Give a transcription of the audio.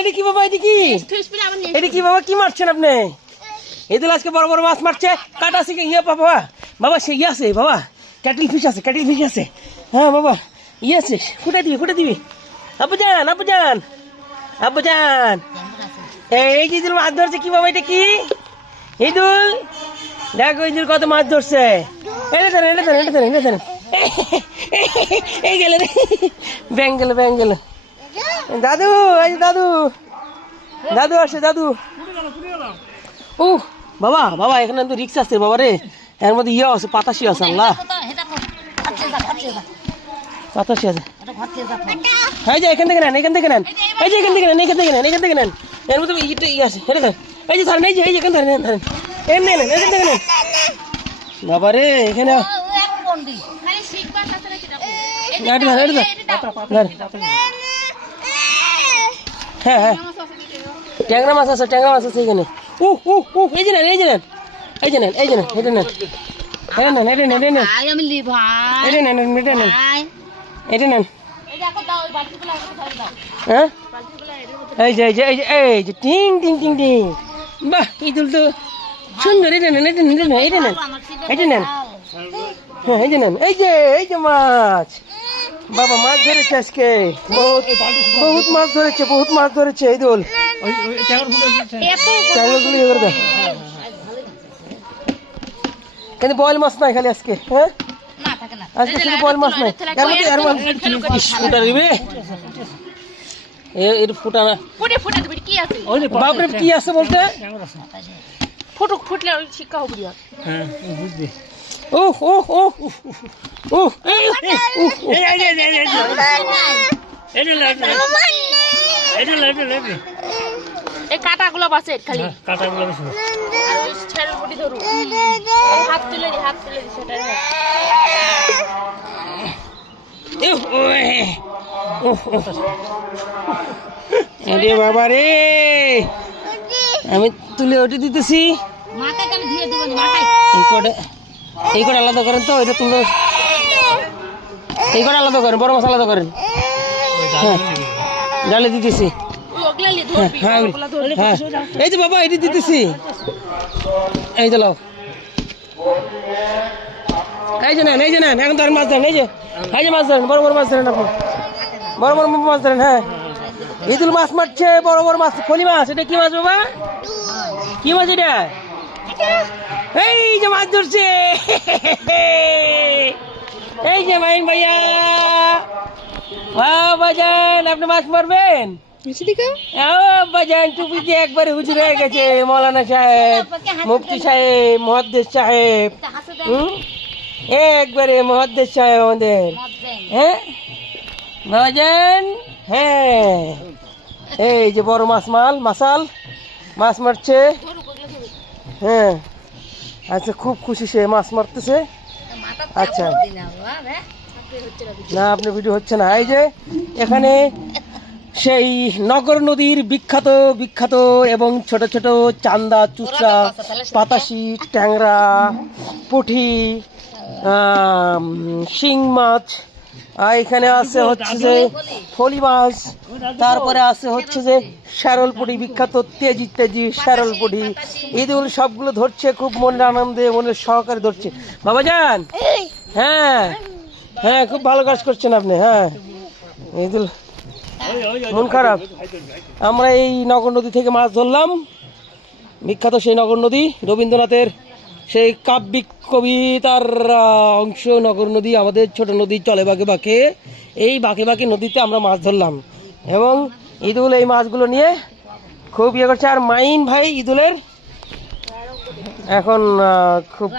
এটা কি বাবা, এটা কি বাবা, কি মারছেন আপনি? ঈদুল আজকে বড় বড় মাছ মারছে, কাটা শিখে ইয়ে বাবা, বাবা সে ইয়ে আছে বাবা, ক্যাটেল ফিশ আছে, ক্যাটেল ফিশ আছে। হ্যাঁ বাবা ইয়ে আছে, ফুটে দিবি। আব্বুজান এই যে ঈদুল মাছ ধরছে, কি বাবা এটা কি? ঈদুল দেখো ঈদুল কত মাছ ধরছে। এটা ধরেন এই গেলে রে, ব্যাং গেল। দাদু এই দাদু আসে দাদু। ও বাবা এখানে তো রিক্স আছে বাবা রে, এর মধ্যে ইয়ে আছে, পাতাশি আছে। আল্লাহ পাতাশি আছে। এই যে এখান থেকে নেন, এখান থেকে নেন, এর মধ্যে ইয়ে আছে। এই যে ধরেন, এই যে এখান থেকে নেন, এখান থেকে নেন বাবা রে। এখানে হ্যাঁ ট্যাংরা মাছ আছে এখানে। এই যে নেন হ্যাঁ এই যে টিং বাহ ঈদুল তো সুন্দর। এটা নেন হ্যাঁ এই যে মাছ বাবা, মাছ ধরেছে আজকে, বহুত মাছ ধরেছে ঈদুল। কিন্তু বয়েল মাছ নাই খালি আজকে। হ্যাঁ আজকে শুধু বয়েল মাছ নাই, ফুটা দিবে ফুটা না বাপরে, কি আছে বলতে ফুটলে শিক্ষা হবে। এই কাটাগুলো বাসে খালি কাটাগুলো বাসে, আর ওই ছেড়ে পড়ি ধরু, হাত তুলে দি সেটা। আরে বাবা রে, আমি তুলে ওটি দিতেছি। এই কটা আলাদা করেন তো, এটা তুলে এই কটা আলাদা করেন, বড় মাছ আলাদা করেন। হ্যাঁ ডালে দিতেছি। হ্যাঁ এই যে বাবা এটি দিতেছি, এই যে লাও, এই যে নেন এখন ধরেন মাছ ধরেন। এই যে মাছ ধরেন, বড় মাছ ধরেন, আপনি বড় মাছ ধরেন। হ্যাঁ ঈদুল মাছ মারছে, বড় মাছ, ফলি মাছ। এটা কি মাছ বাবা, কি মাছ এটা? এই যে মাছ ধরছে, এই যে মাইন ভাইয়া, বাজান আপনি মাছ মারবেন? বাজান টুপি দিয়ে একবারে হুজুর হয়ে গেছে, মৌলানা সাহেব, মুফতি সাহেব, মুহাদ্দিস সাহেব, একবারে মুহাদ্দিস সাহেব আমাদের। হ্যাঁ বাজান, হ্যাঁ এই যে বড় মাছ মাছ মারছে। হ্যাঁ আচ্ছা, খুব খুশি সে, মাছ মারতেছে। আচ্ছা না আপনার ভিডিও হচ্ছে না। এই যে এখানে সেই নগর নদীর বিখ্যাত এবং ছোট ছোট চান্দা, চুচড়া, পাতাশি, ট্যাংরা, পুঁটি, শিং মাছ, আর এখানে আছে হচ্ছে যে ফলি মাছ, তারপরে আছে হচ্ছে যে শ্যারল পুঁটি, বিখ্যাত তেজি শ্যারল পুঁটি। ঈদুল সবগুলো ধরছে, খুব মনের আনন্দে, মনের সহকারে ধরছে। বাবাজান হ্যাঁ খুব ভালো কাজ করছেন আপনি। হ্যাঁ ঈদুল মন খারাপ, আমরা এই নগর নদী থেকে মাছ ধরলাম, বিখ্যাত সেই নগর নদী, রবীন্দ্রনাথের সেই কাব্যিক কবিতার অংশ নগর নদী, আমাদের ছোট নদী চলে বাঁকে, এই বাঁকে নদীতে আমরা মাছ ধরলাম। এবং ঈদুল এই মাছগুলো নিয়ে খুব ইয়ে করছে। আর মাইন ভাই ঈদুলের এখন খুব